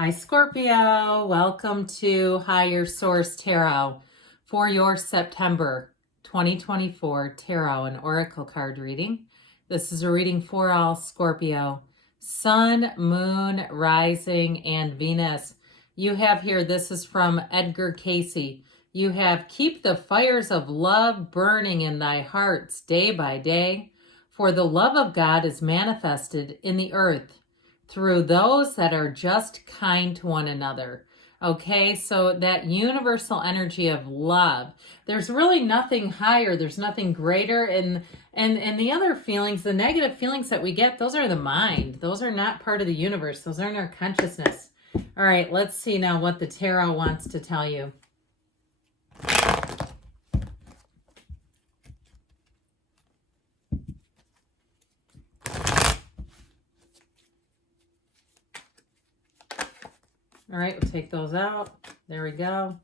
Hi, Scorpio. Welcome to Higher Source Tarot for your September 2024 Tarot and Oracle card reading. This is a reading for all Scorpio. Sun, Moon, Rising, and Venus. You have here, this is from Edgar Casey. You have, keep the fires of love burning in thy hearts day by day, for the love of God is manifested in the earth through those that are just kind to one another. Okay, so that universal energy of love. There's really nothing higher. There's nothing greater. And the other feelings, the negative feelings that we get, those are the mind. Those are not part of the universe. Those aren't our consciousness. All right, let's see now what the tarot wants to tell you. All right, we'll take those out. There we go.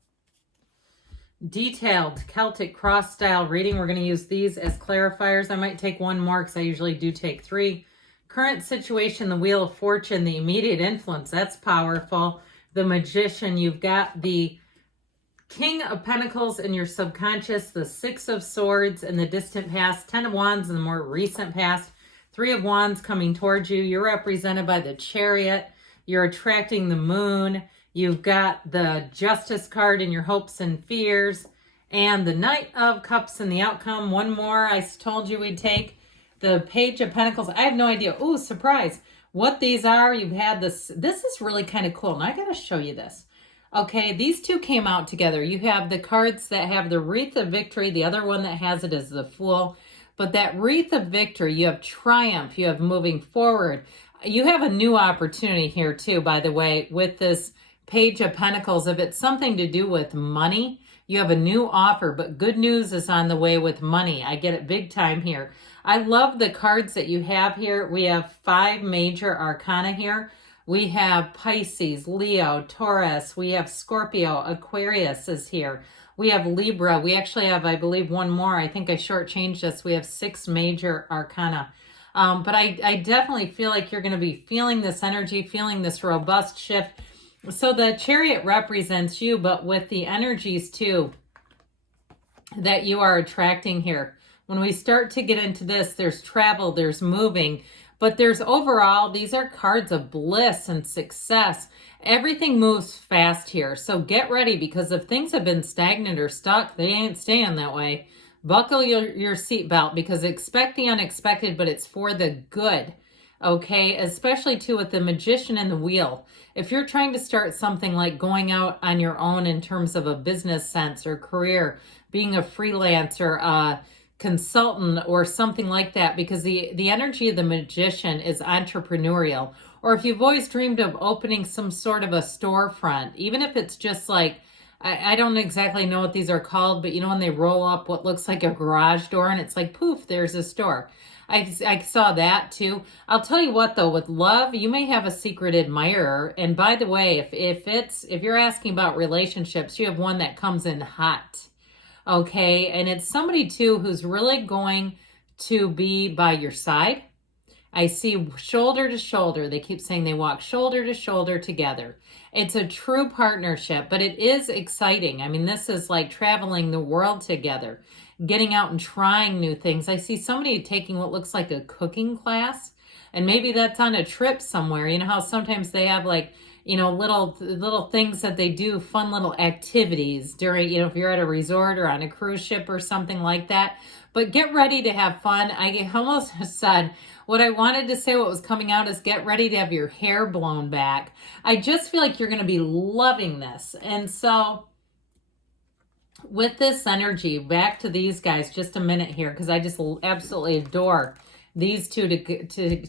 Detailed Celtic cross style reading. We're going to use these as clarifiers. I might take one more because I usually do take three. Current situation, the Wheel of Fortune, the immediate influence. That's powerful. The Magician, you've got the King of Pentacles in your subconscious, the Six of Swords in the distant past, Ten of Wands in the more recent past, Three of Wands coming towards you. You're represented by the Chariot. You're attracting the Moon. You've got the Justice card in your hopes and fears. And the Knight of Cups in the outcome. One more I told you we'd take. The Page of Pentacles. I have no idea. Ooh, surprise. What these are, you've had this. This is really kind of cool. Now I got to show you this. Okay, these two came out together. You have the cards that have the Wreath of Victory. The other one that has it is the Fool. But that Wreath of Victory, you have triumph. You have moving forward. You have a new opportunity here too, by the way, with this Page of Pentacles. If it's something to do with money, you have a new offer, but good news is on the way with money. I get it big time here. I love the cards that you have here. We have 5 major arcana here. We have Pisces, Leo, Taurus. We have Scorpio, Aquarius is here. We have Libra. We actually have, I believe, one more. I think I shortchanged this. We have 6 major arcana. But I definitely feel like you're going to be feeling this energy, feeling this robust shift. So the Chariot represents you, but with the energies too that you are attracting here. When we start to get into this, there's travel, there's moving, but there's overall, these are cards of bliss and success. Everything moves fast here. So get ready, because if things have been stagnant or stuck, they ain't staying that way. Buckle your seatbelt, because expect the unexpected, but it's for the good. Okay, especially too with the Magician and the Wheel. If you're trying to start something like going out on your own in terms of a business sense or career, being a freelancer, consultant or something like that, because the energy of the Magician is entrepreneurial. Or if you've always dreamed of opening some sort of a storefront, even if it's just like, I don't exactly know what these are called, but you know when they roll up what looks like a garage door and it's like, poof, there's a store. I saw that too. I'll tell you what though, with love, you may have a secret admirer. And by the way, if you're asking about relationships, you have one that comes in hot. Okay, and it's somebody too who's really going to be by your side. I see shoulder to shoulder. They keep saying they walk shoulder to shoulder together. It's a true partnership, but it is exciting. I mean, this is like traveling the world together, getting out and trying new things. I see somebody taking what looks like a cooking class, and maybe that's on a trip somewhere. You know how sometimes they have like, you know, little things that they do, fun little activities during, you know, if you're at a resort or on a cruise ship or something like that. But get ready to have fun. I almost said what I wanted to say, what was coming out is get ready to have your hair blown back. I just feel like you're going to be loving this. And so with this energy, back to these guys just a minute here, because I just absolutely adore these two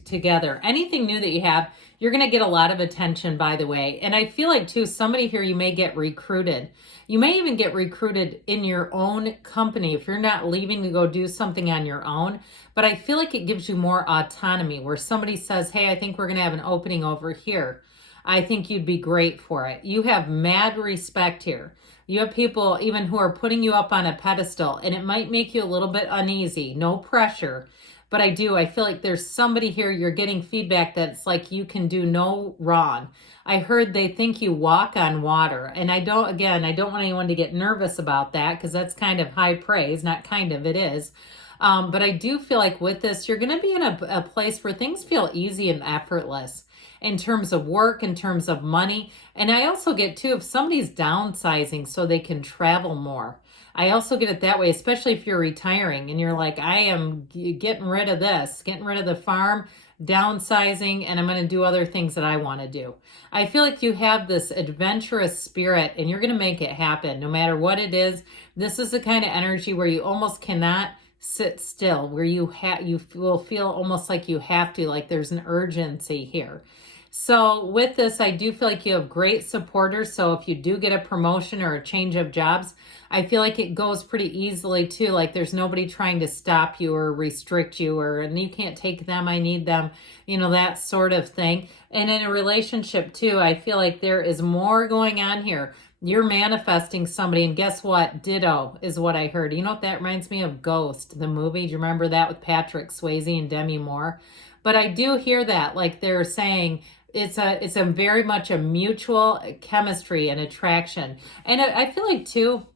together. Anything new that you have, you're going to get a lot of attention, by the way. And I feel like, too, somebody here, you may get recruited. You may even get recruited in your own company if you're not leaving to go do something on your own. But I feel like it gives you more autonomy, where somebody says, hey, I think we're going to have an opening over here. I think you'd be great for it. You have mad respect here. You have people even who are putting you up on a pedestal, and it might make you a little bit uneasy. No pressure. But I feel like there's somebody here, you're getting feedback that's like you can do no wrong. I heard they think you walk on water. And I don't want anyone to get nervous about that because that's kind of high praise, not kind of, it is. But I do feel like with this, you're going to be in a place where things feel easy and effortless in terms of work, in terms of money. And I also get too, if somebody's downsizing so they can travel more, I also get it that way, especially if you're retiring and you're like, I am getting rid of this, getting rid of the farm, downsizing, and I'm going to do other things that I want to do. I feel like you have this adventurous spirit and you're going to make it happen no matter what it is. This is the kind of energy where you almost cannot sit still, where you will feel almost like you have to, like there's an urgency here. So with this, I do feel like you have great supporters. So if you do get a promotion or a change of jobs, I feel like it goes pretty easily too. Like there's nobody trying to stop you or restrict you and you can't take them, I need them, that sort of thing. And in a relationship too, I feel like there is more going on here. You're manifesting somebody, and guess what? Ditto is what I heard. You know what that reminds me of? Ghost, the movie. Do you remember that with Patrick Swayze and Demi Moore? But I do hear that, like they're saying, it's a very much a mutual chemistry and attraction. And I feel like too,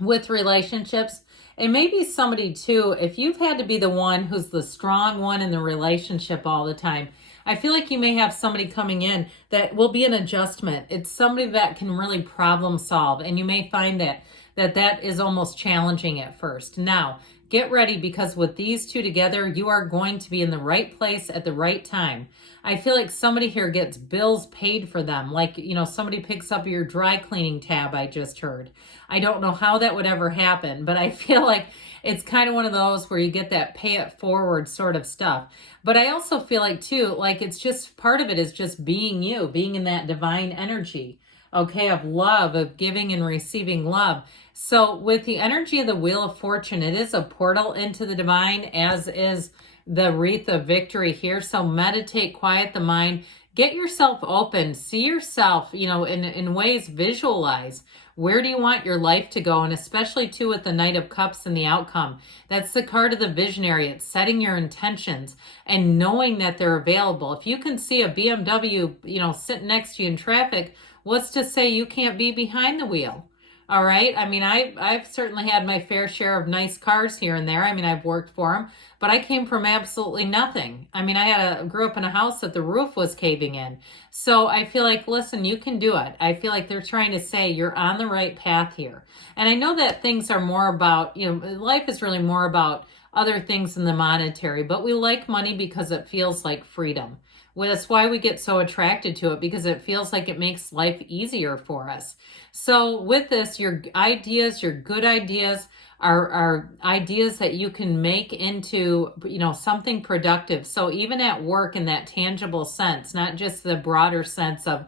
with relationships, and maybe somebody too, if you've had to be the one who's the strong one in the relationship all the time, I feel like you may have somebody coming in that will be an adjustment. It's somebody that can really problem solve, and you may find that is almost challenging at first. Now, get ready, because with these two together, you are going to be in the right place at the right time. I feel like somebody here gets bills paid for them. Like, somebody picks up your dry cleaning tab, I just heard. I don't know how that would ever happen, but I feel like it's kind of one of those where you get that pay it forward sort of stuff. But I also feel like too, like it's just part of it is just being you, being in that divine energy, okay, of love, of giving and receiving love. So with the energy of the Wheel of Fortune, it is a portal into the divine, as is the wreath of victory here. So meditate, quiet the mind, get yourself open, see yourself, in ways, visualize. Where do you want your life to go? And especially too with the Knight of Cups and the outcome. That's the card of the visionary. It's setting your intentions and knowing that they're available. If you can see a BMW, sitting next to you in traffic, what's to say you can't be behind the wheel? All right. I mean, I've certainly had my fair share of nice cars here and there. I mean, I've worked for them, but I came from absolutely nothing. I mean, I grew up in a house that the roof was caving in. So I feel like, listen, you can do it. I feel like they're trying to say you're on the right path here. And I know that things are more about, life is really more about other things than the monetary, but we like money because it feels like freedom. Well, that's why we get so attracted to it, because it feels like it makes life easier for us. So with this, your ideas, your good ideas are ideas that you can make into, something productive. So even at work, in that tangible sense, not just the broader sense of,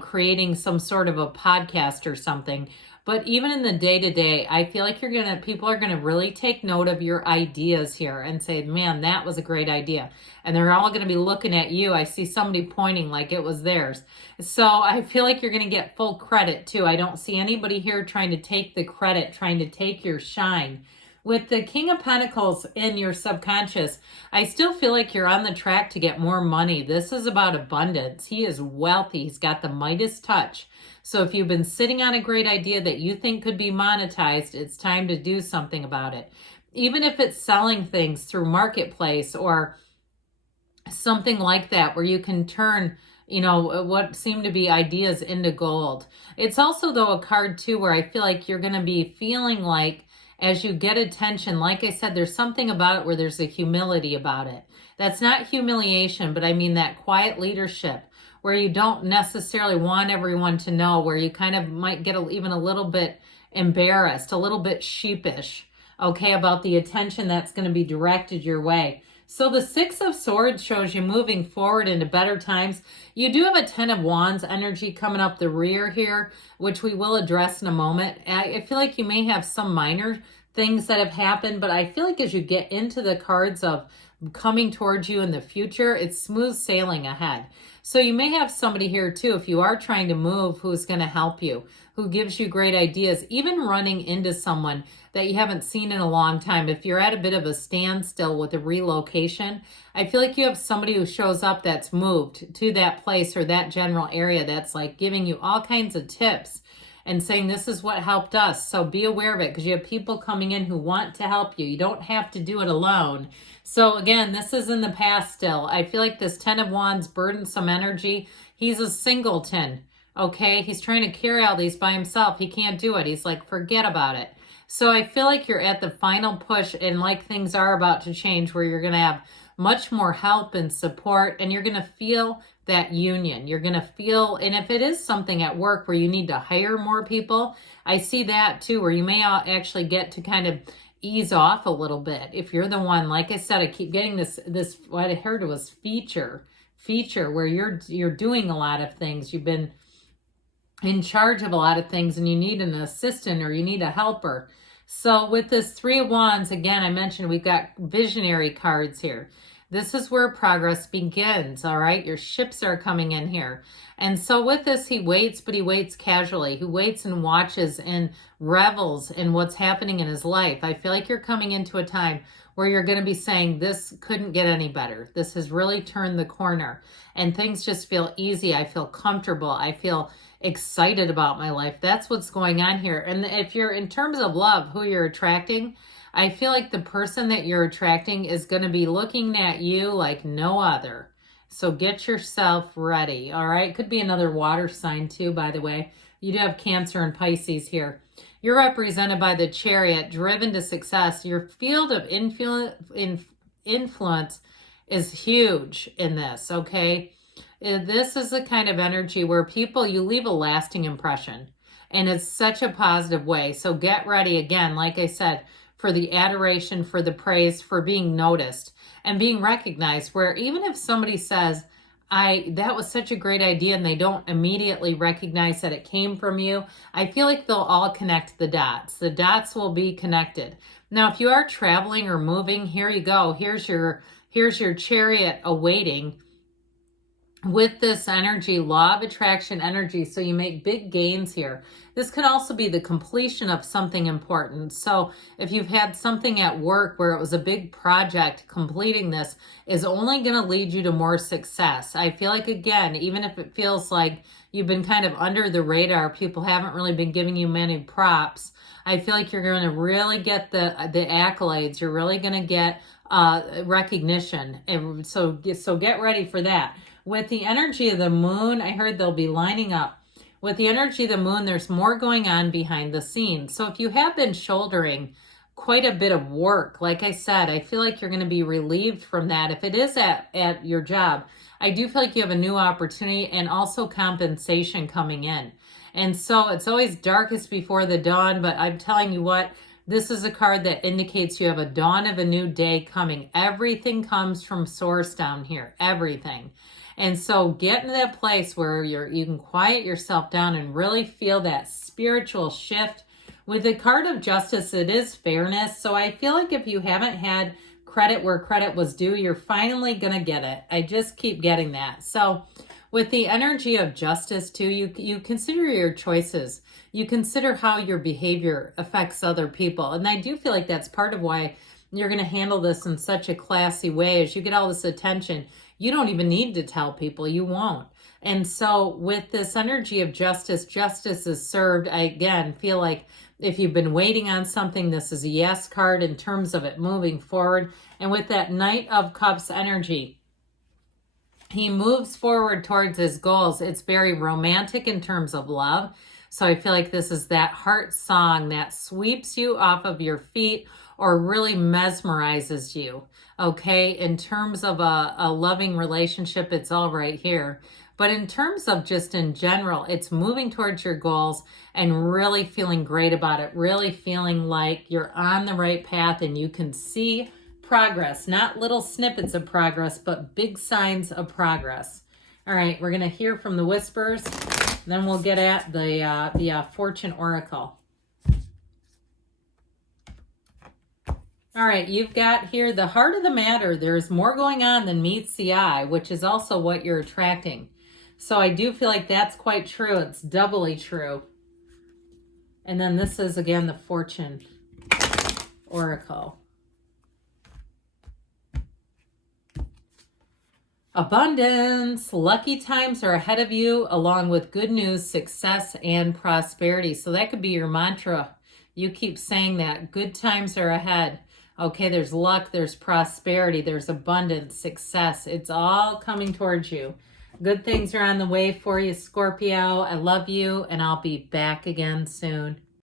creating some sort of a podcast or something, but even in the day-to-day, I feel like people are going to really take note of your ideas here and say, man, that was a great idea. And they're all going to be looking at you. I see somebody pointing like it was theirs. So I feel like you're going to get full credit too. I don't see anybody here trying to take the credit, trying to take your shine. With the King of Pentacles in your subconscious, I still feel like you're on the track to get more money. This is about abundance. He is wealthy. He's got the Midas touch. So if you've been sitting on a great idea that you think could be monetized, it's time to do something about it. Even if it's selling things through Marketplace or something like that, where you can turn, what seem to be ideas into gold. It's also, though, a card too where I feel like you're going to be feeling like, as you get attention, like I said, there's something about it where there's a humility about it. That's not humiliation, but I mean that quiet leadership where you don't necessarily want everyone to know, where you kind of might get even a little bit embarrassed, a little bit sheepish, okay, about the attention that's going to be directed your way. So the Six of Swords shows you moving forward into better times. You do have a Ten of Wands energy coming up the rear here, which we will address in a moment. I feel like you may have some minor things that have happened, but I feel like as you get into the cards of coming towards you in the future, it's smooth sailing ahead. So you may have somebody here too, if you are trying to move, who's going to help you, who gives you great ideas, even running into someone that you haven't seen in a long time. If you're at a bit of a standstill with a relocation, I feel like you have somebody who shows up that's moved to that place or that general area that's like giving you all kinds of tips and saying, this is what helped us. So be aware of it, because you have people coming in who want to help you. You don't have to do it alone. So again, this is in the past still. I feel like this 10 of Wands, burdensome energy. He's a singleton, okay? He's trying to carry all these by himself. He can't do it. He's like, forget about it. So I feel like you're at the final push, and like things are about to change, where you're going to have much more help and support, and you're going to feel that union. You're going to feel, and if it is something at work where you need to hire more people, I see that too, where you may actually get to kind of ease off a little bit. If you're the one, like I said, I keep getting this what I heard was feature, where you're doing a lot of things. You've been in charge of a lot of things, and you need an assistant or you need a helper. So with this 3 of Wands, again, I mentioned we've got visionary cards here. This is where progress begins, all right? Your ships are coming in here. And so with this, he waits, but he waits casually. He waits and watches and revels in what's happening in his life. I feel like you're coming into a time where you're going to be saying, this couldn't get any better. This has really turned the corner, and things just feel easy. I feel comfortable. I feel excited about my life. That's what's going on here. And if you're in terms of love, who you're attracting, I feel like the person that you're attracting is going to be looking at you like no other. So get yourself ready, all right? Could be another water sign too, by the way. You do have Cancer and Pisces here. You're represented by the Chariot, driven to success. Your field of influence is huge in this, okay? This is the kind of energy where you leave a lasting impression, and it's such a positive way. So get ready, again, like I said, for the adoration, for the praise, for being noticed and being recognized, where even if somebody says, that was such a great idea, and they don't immediately recognize that it came from you, I feel like they'll all connect the dots. The dots will be connected. Now, if you are traveling or moving, here you go. Here's your Chariot awaiting with this energy, law of attraction energy. So you make big gains here. This could also be the completion of something important. So if you've had something at work where it was a big project, completing this is only going to lead you to more success. I feel like, again, even if it feels like you've been kind of under the radar, people haven't really been giving you many props, I feel like you're going to really get the accolades. You're really going to get recognition. And so get ready for that. With the energy of the moon, I heard they'll be lining up. With the energy of the moon, there's more going on behind the scenes. So if you have been shouldering quite a bit of work, like I said, I feel like you're going to be relieved from that. If it is at your job, I do feel like you have a new opportunity and also compensation coming in. And so it's always darkest before the dawn, but I'm telling you what, this is a card that indicates you have a dawn of a new day coming. Everything comes from source down here, everything. And so get into that place where you can quiet yourself down and really feel that spiritual shift. With the card of justice, it is fairness. So I feel like if you haven't had credit where credit was due, you're finally going to get it. I just keep getting that. So with the energy of justice too, you consider your choices. You consider how your behavior affects other people. And I do feel like that's part of why you're going to handle this in such a classy way. As you get all this attention, you don't even need to tell people. You won't. And so with this energy of justice, justice is served. I, again, feel like if you've been waiting on something, this is a yes card in terms of it moving forward. And with that Knight of Cups energy, he moves forward towards his goals. It's very romantic in terms of love. So I feel like this is that heart song that sweeps you off of your feet or really mesmerizes you, okay? In terms of a loving relationship, it's all right here. But in terms of just in general, it's moving towards your goals and really feeling great about it, really feeling like you're on the right path and you can see progress, not little snippets of progress, but big signs of progress. All right, we're going to hear from the whispers, then we'll get at the Fortune Oracle. All right, you've got here the heart of the matter. There's more going on than meets the eye, which is also what you're attracting. So I do feel like that's quite true. It's doubly true. And then this is, again, the Fortune Oracle. Abundance, lucky times are ahead of you, along with good news, success, and prosperity. So that could be your mantra. You keep saying that. Good times are ahead. Okay, there's luck, there's prosperity, there's abundance, success. It's all coming towards you. Good things are on the way for you, Scorpio. I love you, and I'll be back again soon.